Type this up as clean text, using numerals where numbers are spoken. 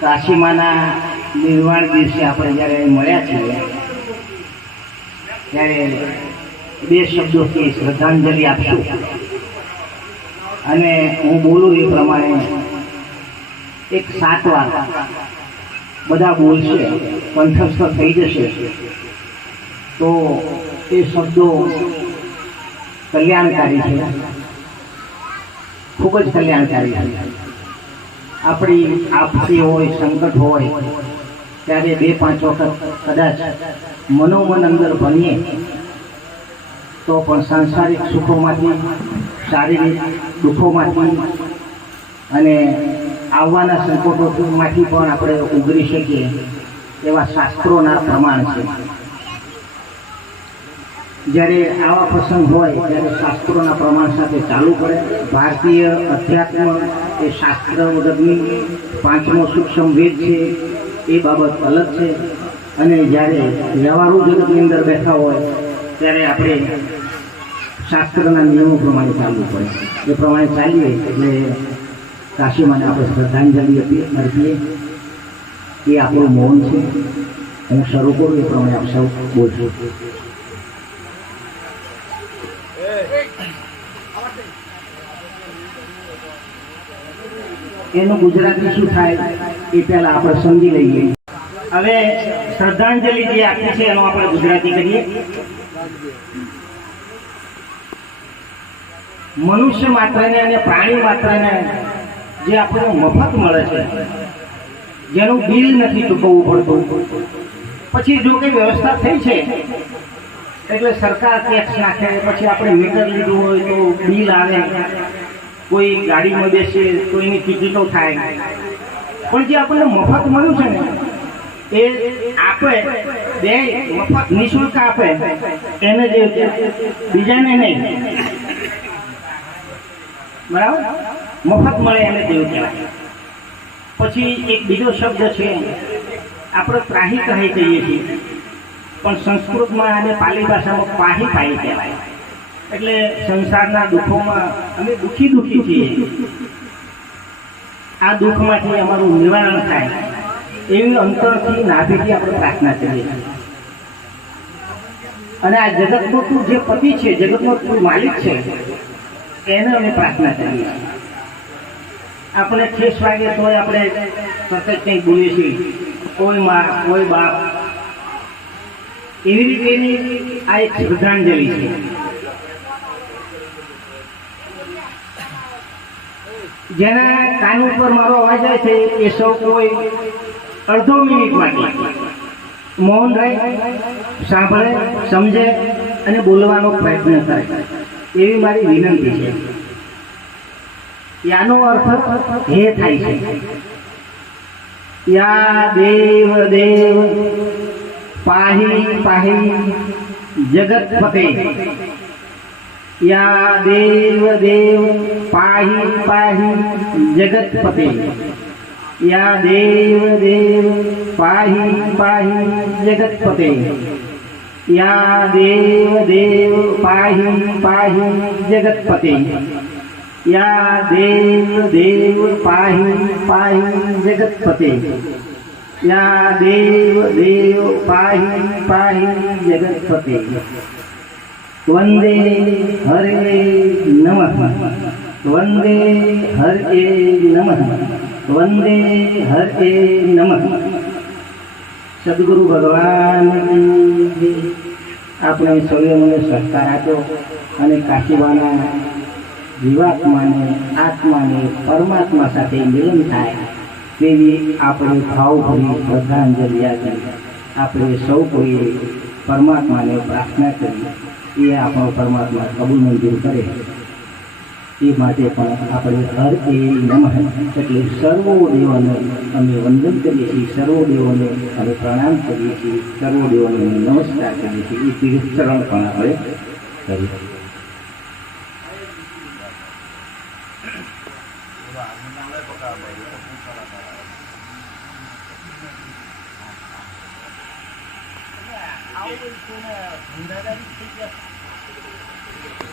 કાશીમાના નિર્વાણ દિવસે આપણે જ્યારે મળ્યા છીએ ત્યારે બે શબ્દોથી શ્રદ્ધાંજલિ આપશું અને હું બોલું એ પ્રમાણે એક 7 વાર બધા બોલશે, કંઠસ્થ થઈ જશે તો એ શબ્દો કલ્યાણકારી છે, ખૂબ જ કલ્યાણકારી છે. આપણી આપસી હોય, સંકટ હોય ત્યારે 2-5 વખત કદાચ મનોમન અંદર ભણીએ તો પણ સાંસારિક સુખોમાંથી, શારીરિક દુઃખોમાંથી અને આવવાના સંકટોમાંથી પણ આપણે ઉગરી શકીએ એવા શાસ્ત્રોના પ્રમાણ છે. જ્યારે આવા પ્રસંગ હોય ત્યારે શાસ્ત્રોના પ્રમાણ સાથે ચાલુ પડે. ભારતીય અધ્યાત્મ એ શાસ્ત્ર વગરની 5મો સૂક્ષ્મ વેદ છે, એ બાબત અલગ છે. અને જ્યારે વ્યવહારુ જગતની અંદર બેઠા હોય ત્યારે આપણે શાસ્ત્રના નિયમો પ્રમાણે ચાલવું પડે. એ પ્રમાણે ચાલીએ એટલે કાશીમાને આપણે શ્રદ્ધાંજલિ અર્પીએ. એ આપણું મૌન છે. હું શરૂ કરું એ પ્રમાણે આપ સૌ બોલશું. એનું ગુજરાતી શું થાય એ પહેલા આપણે સમજી લઈએ. હવે શ્રદ્ધાંજલિ જે આપી છે એનો આપણે ગુજરાતી કરીએ. મનુષ્ય માત્રને અને પ્રાણી માત્રને જે આપણને મફત મળે છે, જેનું બિલ નથી ચૂકવવું પડતું, પછી જો કંઈ વ્યવસ્થા થઈ છે એટલે સરકાર ટેક્સ નાખે, પછી આપણે મીટર લીધું હોય તો બિલ આવે, કોઈ ગાડીમાં બેસે કોઈની ટિકિટો થાય, પણ જે આપણને મફત મળ્યું છે ને એ આપે, બે મફત નિઃશુલ્ક આપે એને જે બીજાને નહીં, બરાબર, મફત મળે એને જેવું કહેવાય. પછી એક બીજો શબ્દ છે, આપણે ત્રાહી ત્રાહી કહીએ છીએ, પણ સંસ્કૃતમાં અને પાલી ભાષામાં પાહી પાહી કહેવાય. એટલે સંસારના દુઃખોમાં અમે દુઃખી છીએ, આ દુઃખમાંથી અમારું નિવારણ થાય એવી અંતરથી નાભીથી આપણે પ્રાર્થના કરીએ છીએ. અને આ જગતનો જે પતિ છે, જગતનો કોઈ માલિક છે, એને અમે પ્રાર્થના કરીએ છીએ. આપણે ઠેસ વાગે તો આપણે સતત કંઈક બોલીએ છીએ, કોઈ માં કોઈ બાપ, એવી રીતેની આ એક શ્રદ્ધાંજલિ છે. જેના કાન ઉપર મારો અવાજ જાય છે એ સૌ કોઈ અડધો મિનિટ માટે મૌન રહે, સાંભળે, સમજે અને બોલવાનો પ્રયત્ન કરે એવી મારી વિનંતી છે. યાનો અર્થ હે થાય છે. યા દેવ દેવ પાહી પાહી જગતપતે, યા દેવ દેવ પાહી પાહી જગતપતે, યા દેવ દેવ પાહી પાહી જગતપતે, યા દેવ દેવ પાહી પાહી જગતપતે, યા દેવ દેવ પાહી પાહી જગતપતે, યા દેવ દેવ પાહી પાહી જગતપતે. વંદે હરે નમઃ, વંદે હરે નમઃ, વંદે હરે નમઃ. સદગુરુ ભગવાન આપણે સૌએ મને સહકાર આપ્યો અને કાશીમાના જીવાત્માને, આત્માને પરમાત્મા સાથે મિલન થાય તેવી આપણે ભાવભરી શ્રદ્ધાંજલિ આપી આપણે સૌ કોઈએ પરમાત્માને પ્રાર્થના કરી એ આપણો પરમાત્મા કબૂલ મંજૂર કરે એ માટે પણ આપણે હર એ નમઃ એટલે સર્વો દેવોને અમે વંદન કરીએ છીએ, સર્વો દેવોને અમે પ્રણામ કરીએ છીએ, સર્વો દેવોને અમે નમસ્કાર કરીએ છીએ. એ તીર્થચરણ પણ આપણે કરીએ. આવું